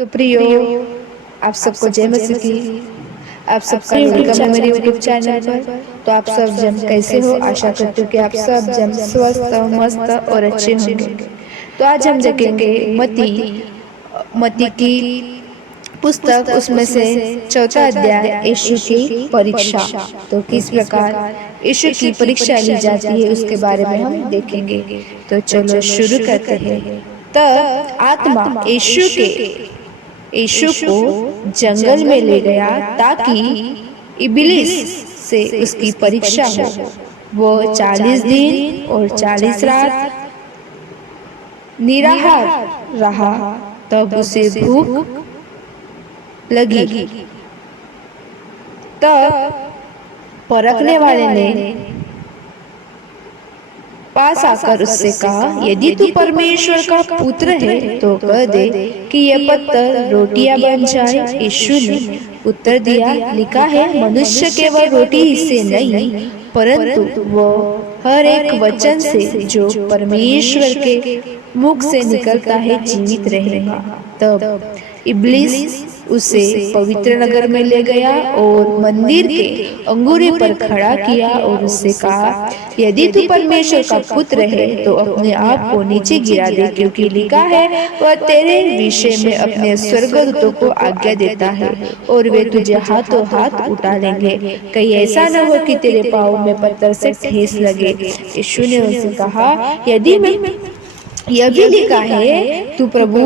तो प्रियो, आप सबको जय मसीह की। आप सबका वेलकम है मेरे यूट्यूब चैनल पर। तो आप सब जन कैसे हो? आशा करती हूँ कि आप सब जन स्वस्थ मस्त और अच्छे होंगे। तो आज हम देखेंगे मती मती की पुस्तक, उसमें से चौथा अध्याय यीशु की परीक्षा। तो किस प्रकार यीशु की परीक्षा ली जाती है उसके बारे में हम देखेंगे। तो चलो शुरू करते हैं। तब आत्मा यीशु को जंगल में ले गया ताकि इबलीस से उसकी परीक्षा हो। वो 40 दिन और 40 रात निराहार रहा। तब उसे भूख लगी। तब परखने वाले ने पास आकर उससे कहा, यदि तू परमेश्वर का पुत्र है तो कह दे कि यह पत्थर रोटियां बन जाए। यीशु ने उत्तर दिया, लिखा है, मनुष्य केवल रोटी ही से नहीं परंतु वो हर एक वचन से जो परमेश्वर के मुख से निकलता है जीवित रहेगा। तब इब्लीस उसे पवित्र नगर में ले गया और मंदिर के अंगूरे पर खड़ा किया और उससे कहा, यदि तू परमेश्वर का पुत्र है तो अपने आप को नीचे गिरा दे, क्योंकि लिखा है, वह तेरे विषय में अपने स्वर्गदूतों को आज्ञा देता है और वे तुझे हाथों हाथ उठा लेंगे, कहीं ऐसा न हो कि तेरे पाँव में पत्थर से ठेस लगे। यीशु ने उनसे कहा, यदि मैं यह भी लिखा है, तू प्रभु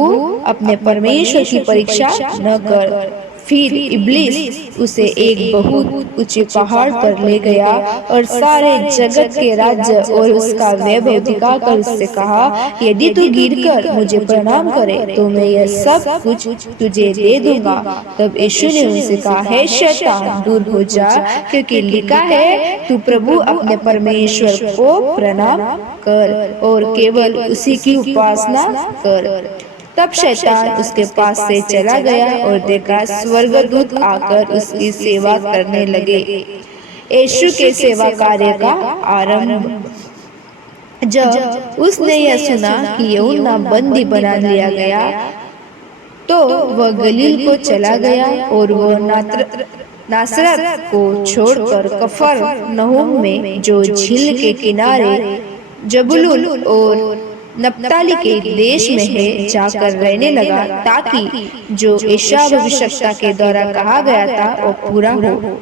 अपने परमेश्वर की परीक्षा न कर। फिर इब्लीस उसे एक बहुत ऊंचे पहाड़ पर ले गया और सारे जगत के राज्य और उसका वैभव दिखाकर उससे कहा, यदि तू गिरकर मुझे प्रणाम करे तो मैं यह सब कुछ तुझे दे दूंगा। तब यीशु ने उनसे कहा, हे शैतान, दूर हो जा, क्योंकि लिखा है, तू प्रभु अपने परमेश्वर को प्रणाम कर और केवल उसी की उपासना कर। तब शैतान उसके पास से चला गया और देखा, स्वर्गदूत आकर उसकी सेवा करने लगे। यीशु के सेवा कार्य का आरंभ। जब उसने यह सुना कि यूहन्ना बंदी बना लिया गया तो वह गलील को चला गया और वह नासरत को छोड़कर कफरनहूम में, जो झील के किनारे जबूलून और नप्ताली के देश में है, जाकर रहने लगा, ताकि जो यशायाह भविष्यवक्ता के द्वारा कहा गया था वो पूरा हो।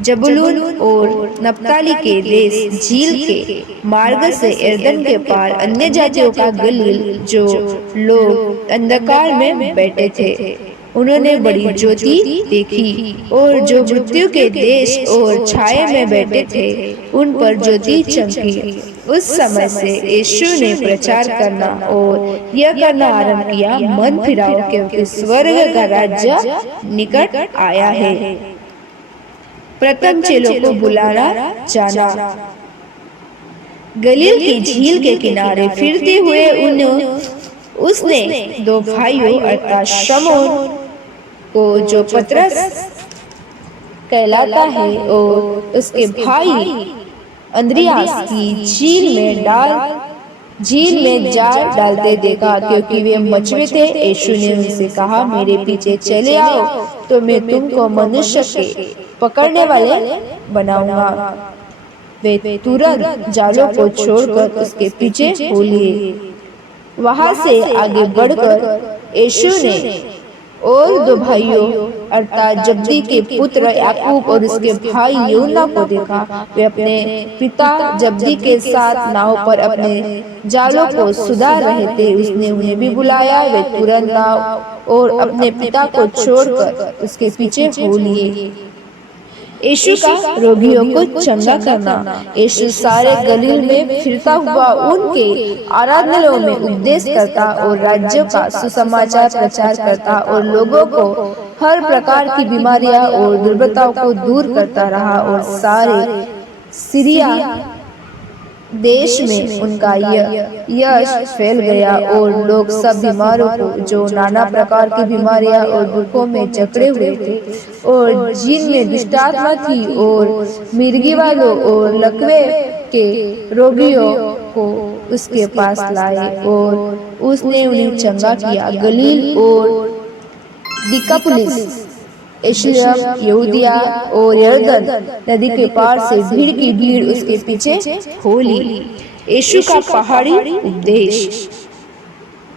जबूलून और नप्ताली के देश झील के मार्ग से यरदन के पार अन्य जातियों का गलील, जो लोग अंधकार में बैठे थे, उन्होंने बड़ी ज्योति देखी, और जो मृत्यु के देश और छाये में बैठे थे उन पर ज्योति चमकी। उस समय से यीशु ने प्रचार करना और यह करना आरंभ किया, मन फिराओ, क्योंकि स्वर्ग का राज्य निकट आया है। प्रथम चेलों को बुलाना जाना। गलील की झील के किनारे फिरते हुए उसने दो भाइयों अर्थात शमौन को, जो पतरस कहलाता है, और उसके भाई अंद्रियास की झील में जाल डालते देखा, क्योंकि वे मछुए थे। यीशु ने उनसे कहा, मेरे पीछे चले आओ तो मैं तुमको मनुष्य के पकड़ने वाले बनाऊंगा। वे तुरंत जालों को छोड़कर उसके पीछे हो लिए। वहां से आगे बढ़कर यीशु ने और दो भाइयों अर्थात जब्दी के पुत्र याकूब और उसके भाई यूहन्ना को देखा। वे अपने पिता जब्दी के साथ नाव पर अपने जालों को सुधार रहे थे। उसने उन्हें भी बुलाया। वे तुरंत नाव और अपने पिता को छोड़कर उसके पीछे हो लिए। यीशु का रोगियों को चंगा करना। यीशु सारे गलील में फिरता हुआ उनके आराधनालयों में उपदेश करता और राज्यों का सुसमाचार प्रचार करता और लोगों को हर प्रकार की बीमारियां और दुर्बलताओं को दूर करता रहा। और सारे सीरिया देश में उनका यश फैल गया और लोग सब बीमारों को, जो नाना प्रकार की बीमारियां और दुखों में जकड़े हुए थे और जिनमें दुष्टात्मा थी, और मिर्गी वालों और लकवे के रोगियों को उसके पास लाए और उसने उन्हें चंगा किया। गलील और दिकापुलिस, एशलियम, यहूदिया और यरदन नदी के पार से भीड़ की भीड़ उसके पीछे हो ली। यीशु का पहाड़ी उपदेश।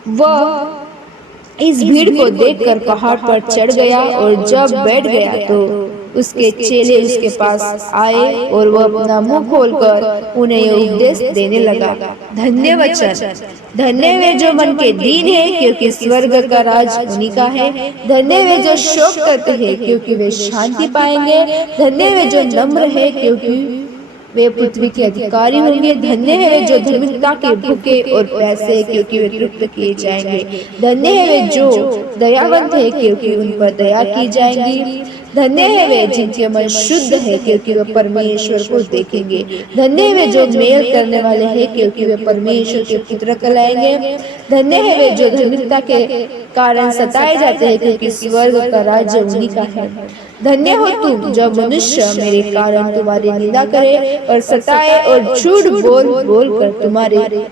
वह इस भीड़ को देखकर पहाड़ पर चढ़ गया और जब बैठ गया तो उसके चेले उसके पास आए और वह अपना मुंह खोलकर उन्हें यह उपदेश देने लगा। धन्य वचन। धन्य वे जो मन के दीन है, क्योंकि स्वर्ग का राज उन्हीं का है। धन्य वे जो शोक करते हैं, क्योंकि वे शांति पाएंगे। धन्य वे जो नम्र है, क्योंकि वे पृथ्वी के अधिकारी होंगे। धन्य है वे जो धार्मिकता के भूखे और प्यासे, क्योंकि वे तृप्त किए जाएंगे। धन्य है वे जो दयावंत है, क्योंकि उन पर दया की जाएगी। धन्य है वे जिनके मन शुद्ध है, क्योंकि वे परमेश्वर को देखेंगे। धन्य है वे जो मेल करने वाले हैं, क्योंकि वे परमेश्वर के पुत्र कहलाएंगे। धन्य है वे जो धार्मिकता के कारण सताए जाते हैं, क्योंकि स्वर्ग का राज्य उन्हीं का है। धन्य हो तुम जब मनुष्य मेरे कारण तुम्हारी निंदा करे और सताए और झूठ बोल बोल कर तुम्हारे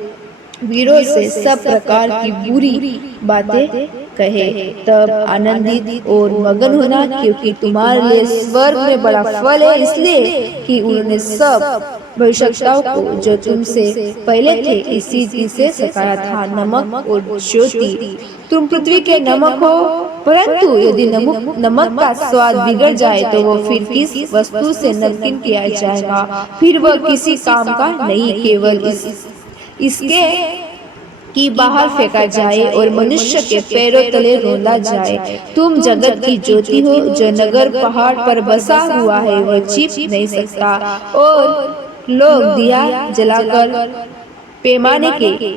विरोध से सब प्रकार की बुरी बातें कहे। तब आनंदित और मगन होना, क्योंकि तुम्हारे लिए स्वर्ग में बड़ा फल है, इसलिए कि उन्होंने सब भविष्यवक्ताओं को जो तुमसे पहले थे इसी चीज से सिखाया था। नमक और ज्योति। तुम पृथ्वी के नमक हो, परंतु यदि नमक का स्वाद बिगड़ जाए तो वो फिर किस वस्तु से नमकीन किया जाएगा? फिर वह किसी काम का नहीं, केवल इसके कि बाहर फेंका जाए और मनुष्य के पैरों तले रोंदा जाए। तुम जगत की ज्योति हो। जो नगर पहाड़ पर बसा हुआ है वह छिप नहीं सकता, और लोग दिया जलाकर पैमाने के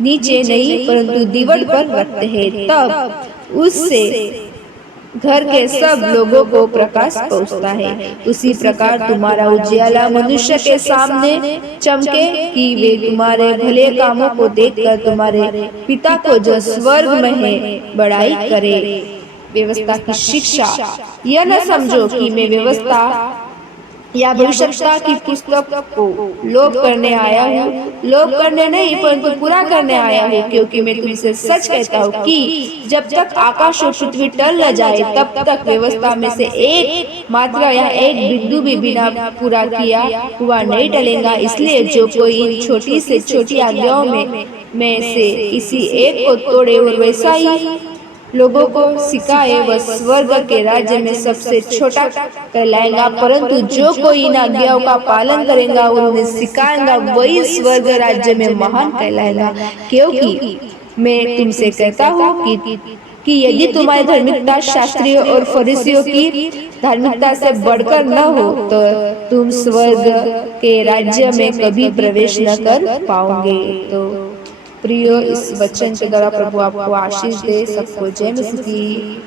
नीचे नहीं परंतु दीवार पर रखते हैं, तब उससे घर के सब लोगों को प्रकाश पहुंचता है। उसी प्रकार तुम्हारा उजियाला मनुष्य के सामने चमके, कि वे तुम्हारे भले कामों को देखकर तुम्हारे पिता को जो स्वर्ग में है बड़ाई करे। व्यवस्था की शिक्षा। यह न समझो कि मैं व्यवस्था या भविष्यवक्ता की पुस्तक को लोप करने आया हूँ। लोप करने नहीं परंतु पूरा करने आया हूँ, क्योंकि मैं तुमसे सच कहता हूँ कि जब तक आकाश और पृथ्वी टल न जाए तब तक व्यवस्था में से एक मात्रा या एक बिंदु भी बिना पूरा किया हुआ नहीं टलेगा। इसलिए जो कोई इन छोटी से छोटी आज्ञाओं में से किसी एक को तोड़े और वैसा ही लोगों को सिखाए, वह स्वर्ग के राज्य में सबसे छोटा कहलाएगा। परंतु जो कोई इन आज्ञाओं का पालन करेगा और उन्हें सिखाएगा, वही स्वर्ग राज्य में महान कहलाएगा। क्योंकि मैं तुमसे कहता हूँ कि यदि तुम्हारी धार्मिकता शास्त्रियों और फरीसियों की धार्मिकता से बढ़कर न हो तो तुम स्वर्ग के राज्य में कभी प्रवेश न कर पाओगे। तो प्रियो, इस वचन के द्वारा प्रभु आपको आशीष दे। सबको जय मसीह की।